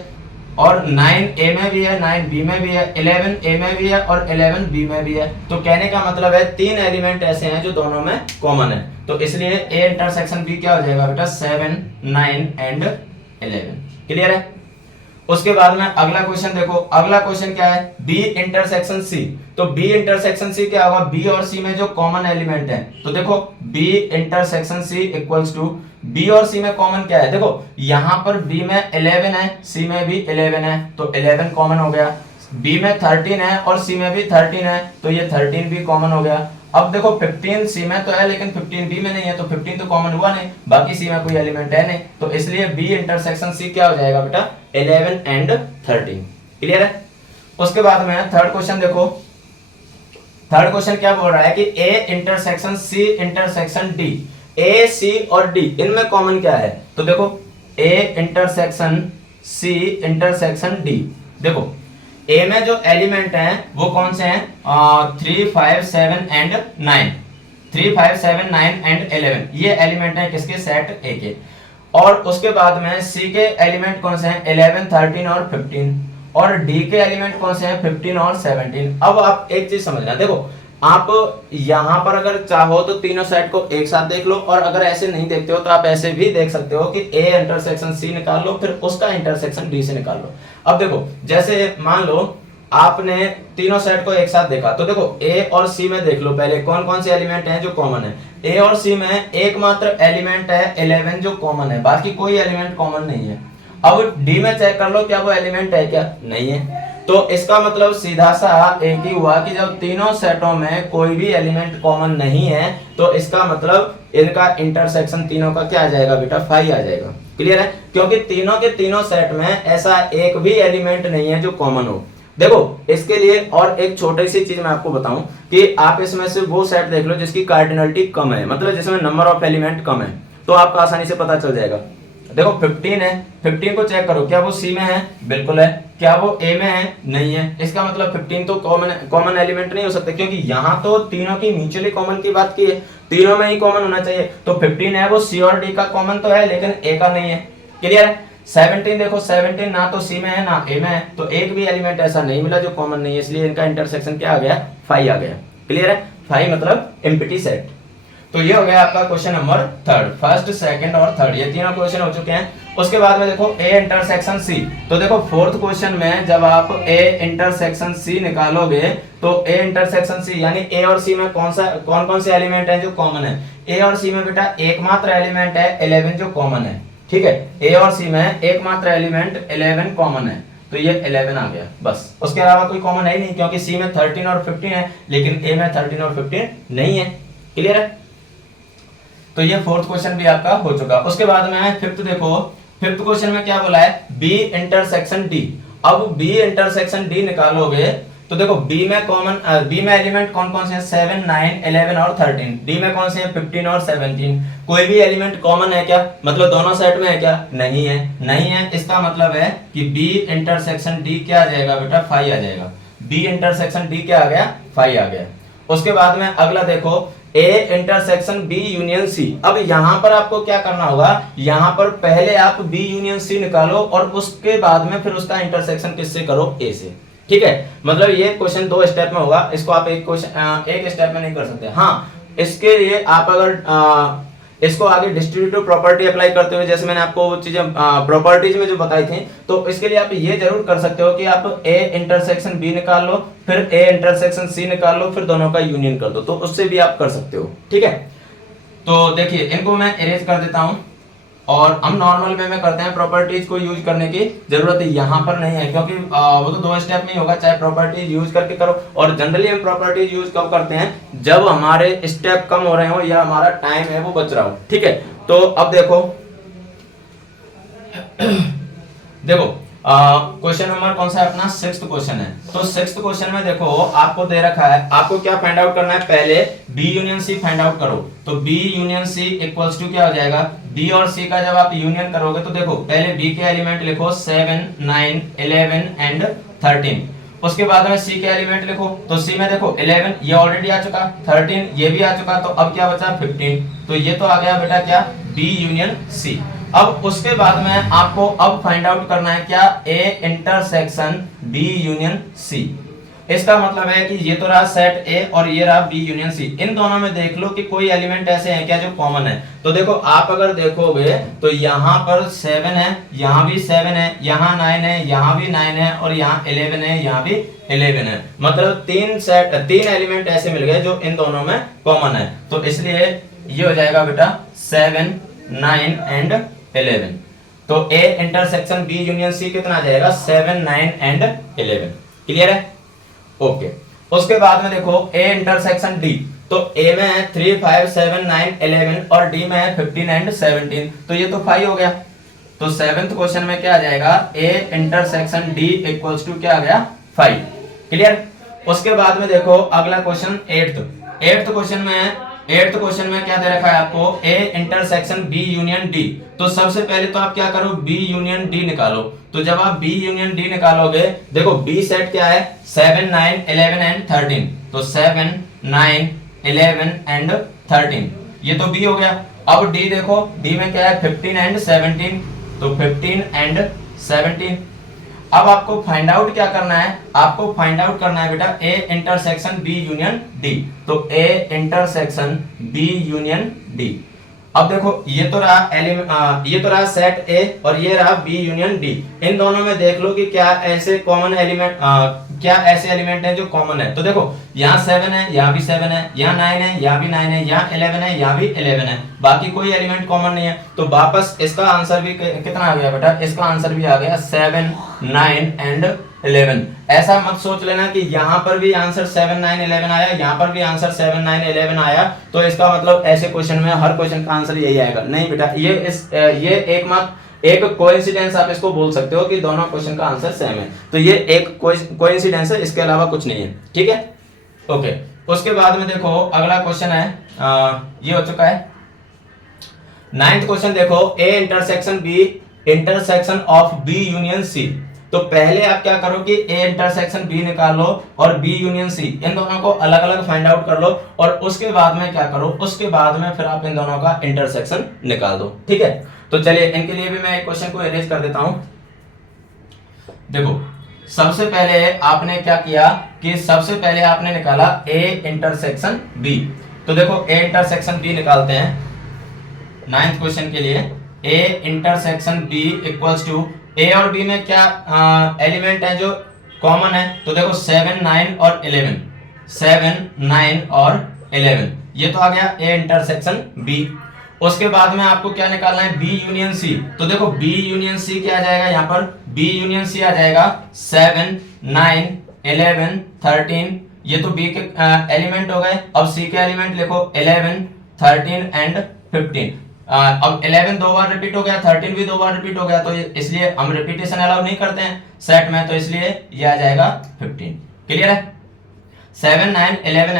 और 9 ए में भी है, 9 बी में भी है, 11 ए में भी है, और 11 बी में भी है। तो कहने का मतलब है 3 एलिमेंट ऐसे हैं जो दोनों में कॉमन है। तो इसलिए ए इंटरसेक्शन बी क्या हो जाएगा बेटा 7 9 एंड 11। क्लियर है। उसके बाद में अगला क्वेश्चन देखो, अगला क्वेश्चन क्या है बी इंटरसेक्शन सी। तो बी इंटरसेक्शन सी क्या होगा, बी और सी में जो कॉमन एलिमेंट है। तो देखो B intersection C equals to B और सी में कॉमन क्या है। देखो यहाँ पर बी में 11 है, सी में भी 11 है, तो 11 कॉमन हो गया। बी में 13 है और सी में भी 13 है, तो ये 13 भी कॉमन हो गया। अब देखो 15 सी में तो है, लेकिन 15 बी में नहीं है, तो 15 तो कॉमन हुआ नहीं, बाकी सी में कोई एलिमेंट है नहीं। तो इसलिए बी इंटरसेक्शन सी क्या हो जाएगा बेटा 11 एंड 13। क्लियर है। उसके बाद में थर्ड क्वेश्चन देखो, थर्ड क्वेश्चन क्या बोल रहा है कि A intersection C intersection D. A C और डी इनमें कॉमन क्या है। तो देखो A intersection C intersection D. देखो ए में जो एलिमेंट हैं वो कौन से हैं 3 5 7 एंड 9, 3 5 7 9 एंड 11 ये एलिमेंट हैं किसके सेट ए के। और उसके बाद में सी के एलिमेंट कौन से हैं 11 13 और 15। और डी के एलिमेंट कौन से हैं 15 और 17। अब आप एक चीज समझना, देखो आप यहां पर अगर चाहो तो तीनों सेट को एक साथ देख लो, और अगर ऐसे नहीं देखते हो तो आप ऐसे भी देख सकते हो कि ए इंटरसेक्शन सी निकाल लो, फिर उसका इंटरसेक्शन डी से निकाल लो। अब देखो जैसे मान लो आपने तीनों सेट को एक साथ देखा, तो देखो ए और सी में देख लो पहले कौन कौन से एलिमेंट हैं जो कॉमन है। ए और सी में एकमात्र एलिमेंट है 11 जो कॉमन है, बाकी कोई एलिमेंट कॉमन नहीं है। अब डी में चेक कर लो क्या वो एलिमेंट है क्या, नहीं है। तो इसका मतलब सीधा सा एक ही हुआ कि जब तीनों सेटों में कोई भी एलिमेंट कॉमन नहीं है, तो इसका मतलब इनका इंटरसेक्शन तीनों का क्या आ जाएगा बेटा 5 आ जाएगा। क्लियर है। क्योंकि तीनों के तीनों सेट में ऐसा एक भी एलिमेंट नहीं है जो कॉमन हो। देखो इसके लिए और एक छोटी सी चीज मैं आपको बताऊं कि आप इसमें से वो सेट देख लो जिसकी कार्डिनलिटी कम है, मतलब जिसमें नंबर ऑफ एलिमेंट कम है, तो आपको आसानी से पता चल जाएगा। देखो 15 है, 15 को चेक करो, क्या वो सी में है? बिल्कुल है। क्या वो ए में है? नहीं है। इसका मतलब 15 तो कॉमन एलिमेंट नहीं हो सकते, क्योंकि यहाँ तो तीनों की म्यूचुअली कॉमन की बात की है, तीनों में ही कॉमन होना चाहिए। तो 15 है वो सी और डी का कॉमन तो है, लेकिन ए का नहीं है। क्लियर है? 17 देखो, 17 ना तो सी में है ना ए में है, तो एक भी एलिमेंट ऐसा नहीं मिला जो कॉमन नहीं है, इसलिए इनका इंटरसेक्शन क्या आ गया? 5 आ गया। क्लियर है? 5 मतलब एम्प्टी सेट। तो ये हो गया आपका क्वेश्चन नंबर 3, फर्स्ट, सेकंड और थर्ड, ये तीनों क्वेश्चन हो चुके हैं। उसके बाद में देखो ए इंटरसेक्शन सी। तो देखो फोर्थ क्वेश्चन में जब आप ए इंटरसेक्शन सी निकालोगे तो ए इंटरसेक्शन सी यानी ए और सी में कौन कौन से एलिमेंट हैं जो कॉमन है? ए और सी में बेटा एकमात्र एलिमेंट है 11 जो कॉमन है। ठीक है, ए और सी में एकमात्र एलिमेंट 11 कॉमन है, तो ये 11 आ गया बस। उसके अलावा कोई कॉमन है ही नहीं, क्योंकि सी में 13 और 15 है, लेकिन ए में 13 और 15 नहीं है। क्लियर है? तो ये फोर्थ क्वेश्चन भी आपका हो चुका। उसके बाद में फिफ्थ देखो, फिफ्थ क्वेश्चन में क्या बोला है? B intersection D. अब बी इंटरसेक्शन डी निकालोगे तो देखो बी में कॉमन, बी में एलिमेंट कौन कौन से हैं? 7, 9, 11 और 13। डी में कौन से हैं? 15 और 17। कोई भी एलिमेंट कॉमन है क्या? मतलब दोनों सेट में है क्या? नहीं है। नहीं है, इसका मतलब है कि बी इंटरसेक्शन डी क्या आ जाएगा बेटा? 5 आ जाएगा। बी इंटरसेक्शन डी क्या आ गया? 5 आ गया। उसके बाद में अगला देखो A intersection B union C. अब यहां पर आपको क्या करना होगा? यहां पर पहले आप बी यूनियन सी निकालो और उसके बाद में फिर उसका इंटरसेक्शन किससे करो? ए से। ठीक है, मतलब ये क्वेश्चन 2 स्टेप में होगा, इसको आप एक स्टेप में नहीं कर सकते। हाँ, इसके लिए आप अगर इसको आगे डिस्ट्रीब्यूटिव प्रॉपर्टी अप्लाई करते हुए, जैसे मैंने आपको वो चीजें प्रॉपर्टीज में जो बताई थी, तो इसके लिए आप ये जरूर कर सकते हो कि आप ए इंटरसेक्शन बी निकाल लो, फिर ए इंटरसेक्शन सी निकाल लो, फिर दोनों का यूनियन कर दो, तो उससे भी आप कर सकते हो। ठीक है, तो देखिए इनको मैं इरेज कर देता हूं और हम नॉर्मल वे में करते हैं, प्रॉपर्टीज को यूज करने की जरूरत यहाँ पर नहीं है, क्योंकि वो तो 2 स्टेप में ही होगा, चाहे प्रॉपर्टीज यूज करके करो। और जनरली हम प्रॉपर्टीज यूज कब करते हैं? जब हमारे स्टेप कम हो रहे हो या हमारा टाइम है वो बच रहा हो। ठीक है, तो अब देखो देखो क्वेश्चन नंबर कौन सा है अपना? 6th क्वेश्चन है। तो 6th क्वेश्चन में देखो आपको दे रखा है, आपको क्या फाइंड आउट करना है? पहले B union C find out करो। तो B union C equals to क्या हो जाएगा? बी और सी का जब आप यूनियन करोगे तो देखो पहले बी के एलिमेंट लिखो 7, 9, 11 एंड 13। उसके बाद में सी के एलिमेंट लिखो, तो सी में देखो 11 ये ऑलरेडी आ चुका, 13 ये भी आ चुका, तो अब क्या बचा? 15। तो ये तो आ गया बेटा क्या? B union C. अब उसके बाद में आपको अब फाइंड आउट करना है क्या? A intersection B union C. इसका मतलब है कि ये तो रहा सेट ए और ये रहा बी यूनियन सी। इन दोनों में देख लो कि कोई एलिमेंट ऐसे हैं क्या जो कॉमन है। तो देखो आप अगर देखोगे तो यहाँ पर 7 है, यहाँ भी 7 है, यहाँ 9 है, यहाँ भी 9 है और यहाँ 11 है, यहाँ भी 11 है। मतलब 3 एलिमेंट ऐसे मिल गए जो इन दोनों में कॉमन है। तो इसलिए ये हो जाएगा बेटा 7, 9 एंड 11। तो A intersection B union C कितना आ जाएगा? 7, 9 एंड 11। क्लियर है? ओके। उसके बाद में देखो ए इंटरसेक्शन डी। तो ए में है 3, 5, 7, 9, 11 और डी में है 15 एंड 17। तो ये तो 5 हो गया। तो 7th क्वेश्चन में क्या आ जाएगा? A intersection D equals to क्या आ गया? 5। क्लियर? उसके बाद में देखो अगला क्वेश्चन 8th क्वेश्चन में क्या दे रखा है आपको? A intersection B union D. तो सबसे पहले तो आप क्या करो? बी यूनियन डी निकालो। तो जब आप बी यूनियन डी निकालोगे, देखो बी सेट क्या है? 7, 9, 11 एंड 13। तो 7, 9, 11 एंड 13 ये तो बी हो गया। अब डी देखो, डी में क्या है? 15 एंड 17। तो 15 एंड 17। अब आपको फाइंड आउट क्या करना है? आपको फाइंड आउट करना है बेटा A intersection B union D. तो A intersection B union D. अब देखो ये तो रहा सेट ए और ये रहा बी यूनियन डी। इन दोनों में देख लो कि क्या ऐसे एलिमेंट हैं जो कॉमन है। तो देखो यहाँ 7 है, यहाँ भी 7 है, यहाँ 9 है, यहाँ भी 9 है, यहाँ 11 है, यहाँ भी 11 है, बाकी कोई एलिमेंट कॉमन नहीं है। तो वापस इसका आंसर भी कितना आ गया बेटा? इसका आंसर भी आ गया 7, 9 एंड 11। ऐसा मत सोच लेना कि यहाँ पर भी आंसर 7, 9, 11 आया, यहाँ पर भी आंसर 7, 9, 11 आया, तो इसका मतलब ऐसे क्वेश्चन में हर क्वेश्चन का आंसर यही आएगा। नहीं बेटा, ये एक कोइंसिडेंस आप इसको बोल सकते हो कि दोनों क्वेश्चन का आंसर सेम है। तो ये एक कोइंसिडेंस है, इसके अलावा कुछ नहीं है। ठीक है, ओके। उसके बाद में देखो अगला क्वेश्चन है, ये हो चुका है नाइन्थ क्वेश्चन देखो, A intersection B intersection of B union C. तो पहले आप क्या करो कि ए इंटरसेक्शन बी निकाल लो और बी यूनियन सी, इन दोनों को अलग अलग फाइंड आउट कर लो और उसके बाद में क्या करो, उसके बाद में फिर आप इन दोनों का इंटरसेक्शन निकाल दो। ठीक है, तो चलिए इनके लिए भी मैं एक क्वेश्चन को अरेंज कर देता हूं। देखो सबसे पहले आपने क्या किया कि सबसे पहले आपने निकाला ए इंटरसेक्शन बी। तो देखो ए इंटरसेक्शन बी निकालते हैं नाइन्थ क्वेश्चन के लिए। A intersection B equals to, A और बी में क्या एलिमेंट है जो कॉमन है, तो देखो 7 9 और 11, 7 9 और 11, ये तो आ गया ए इंटरसेक्शन बी। उसके बाद में आपको क्या निकालना है, बी यूनियन सी। तो देखो बी यूनियन सी क्या आ जाएगा, यहाँ पर बी यूनियन सी आ जाएगा 7 9 11 13, ये तो बी के एलिमेंट हो गए। अब सी के एलिमेंट लिखो 11 13 एंड 15। अब 11 दो बार रिपीट हो गया, 13 भी दो बार रिपीट हो गया, तो इसलिए हम रिपीटेशन अलाउ नहीं करते हैं सेट में, तो इसलिए ये आ जाएगा 15। क्लियर है, 7 9 11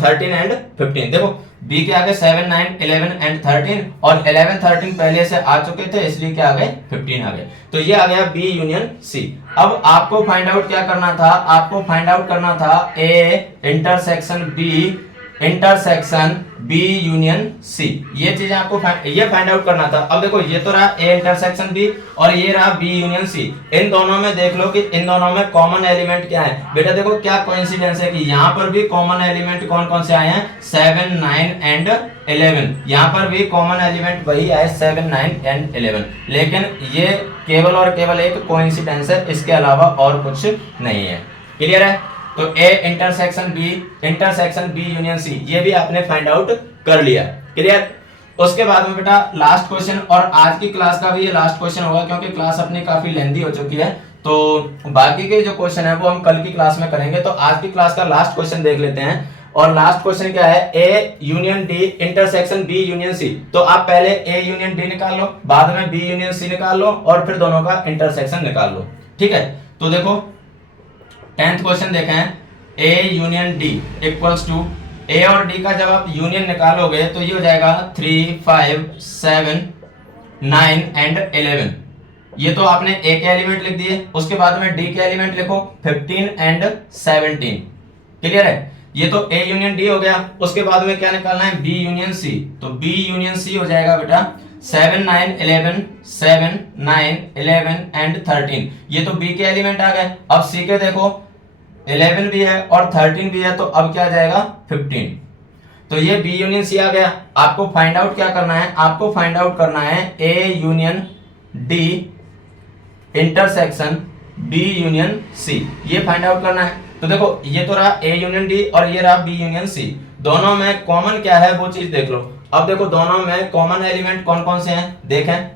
13 एंड 15। देखो बी के आगे 7 9 11 एंड 13 और 11 13 पहले से आ चुके थे, इसलिए क्या आ गए 15 आ गए। तो ये आ गया बी यूनियन सी। अब आपको फाइंड आउट क्या करना था, आपको फाइंड आउट करना था A intersection B intersection B union C. ये चीज आपको ये फाइंड आउट करना था। अब देखो ये तो रहा ए इंटरसेक्शन बी और ये रहा बी यूनियन सी। इन दोनों में देख लो कि इन दोनों में कॉमन एलिमेंट क्या है। बेटा देखो क्या कोइंसिडेंस है कि यहाँ पर भी कॉमन एलिमेंट कौन कौन से आए हैं, 7 9 एंड 11। यहाँ पर भी कॉमन एलिमेंट वही आए 7 9 एंड 11, लेकिन ये केवल और केवल एक कोइंसिडेंस है, इसके अलावा और कुछ नहीं है। क्लियर है, तो A intersection B union C ये भी आपने फाइंड आउट कर लिया। क्लियर, उसके बाद में बेटा लास्ट क्वेश्चन, और आज की क्लास का भी ये लास्ट क्वेश्चन होगा क्योंकि क्लास अपनी काफी लेंथी हो चुकी है, तो बाकी के जो क्वेश्चन है वो हम कल की क्लास में करेंगे। तो आज की क्लास का लास्ट क्वेश्चन देख लेते हैं, और लास्ट क्वेश्चन क्या है, A union D intersection B union C. तो आप पहले ए यूनियन डी निकाल लो, बाद में बी यूनियन सी निकाल लो और फिर दोनों का इंटरसेक्शन निकाल लो। ठीक है, तो देखो 10th क्वेश्चन देखें, A union D equals to, A और डी का जब आप यूनियन निकालोगे तो ये हो जाएगा 3 5 7 9 एंड 11। ये तो आपने ए के एलिमेंट लिख दिए, उसके बाद में डी के एलिमेंट लिखो 15 एंड 17। क्लियर है, ये तो ए यूनियन डी हो गया। उसके बाद में क्या निकालना है, बी यूनियन सी। तो बी यूनियन सी हो जाएगा बेटा 7 9 11 7 9 11 एंड 13, ये तो बी के एलिमेंट आ गए। अब सी के देखो 11 भी है और 13 भी है, तो अब क्या आ जाएगा 15। तो ये बी यूनियन सी आ गया। आपको फाइंड आउट क्या करना है, आपको फाइंड आउट करना है A union D intersection B union C, ये फाइंड आउट करना है। तो देखो ये तो रहा ए यूनियन डी और ये रहा बी यूनियन सी, दोनों में कॉमन क्या है वो चीज देख लो। अब देखो दोनों में कॉमन एलिमेंट कौन कौन से हैं देखें,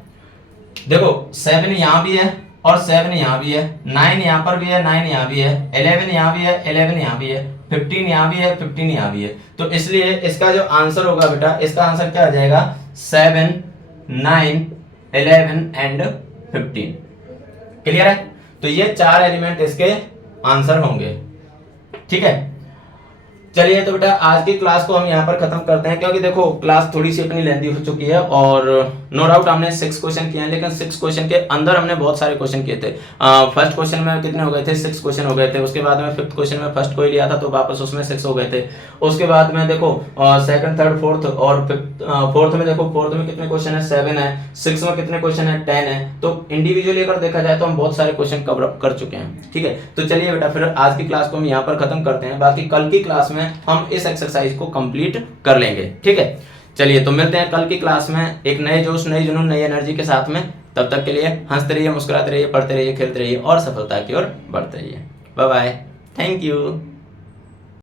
देखो 7 यहाँ भी है और 7 यहाँ भी है, 9 यहाँ पर भी है, 9 यहाँ भी है, 11 यहाँ भी है, 11 यहाँ भी है, 15 यहाँ भी है, 15 यहाँ भी है। तो इसलिए इसका जो आंसर होगा बेटा, इसका आंसर क्या आ जाएगा 7 9 11 एंड 15। क्लियर है, तो ये 4 एलिमेंट इसके आंसर होंगे। ठीक है, चलिए तो बेटा आज की क्लास को हम यहाँ पर खत्म करते हैं, क्योंकि देखो क्लास थोड़ी सी अपनी लेंथी हो चुकी है और नो डाउट हमने 6 क्वेश्चन किए हैं, लेकिन 6 क्वेश्चन के अंदर हमने बहुत सारे क्वेश्चन किए थे। फर्स्ट क्वेश्चन में कितने हो गए थे, 6 क्वेश्चन हो गए थे। उसके बाद में 5th क्वेश्चन में फर्स्ट को ही लिया था तो वापस उसमें 6 हो गए थे। उसके बाद में देखो 2nd 3rd 4th और 4th में देखो 4th में कितने क्वेश्चन है, 7 है। 6 में कितने क्वेश्चन है, 10 है। तो इंडिविजुअली अगर देखा जाए तो हम बहुत सारे क्वेश्चन कवर अप कर चुके हैं। ठीक है, तो चलिए बेटा फिर आज की क्लास को हम यहाँ पर खत्म करते हैं, बाकी कल की क्लास में हम इस एक्सरसाइज को कंप्लीट कर लेंगे। ठीक है, चलिए तो मिलते हैं कल की क्लास में एक नए जोश, नई जुनून, नई एनर्जी के साथ में। तब तक के लिए हंसते रहिए, मुस्कुराते रहिए, पढ़ते रहिए, खेलते रहिए और सफलता की ओर बढ़ते रहिए। Bye bye, thank you.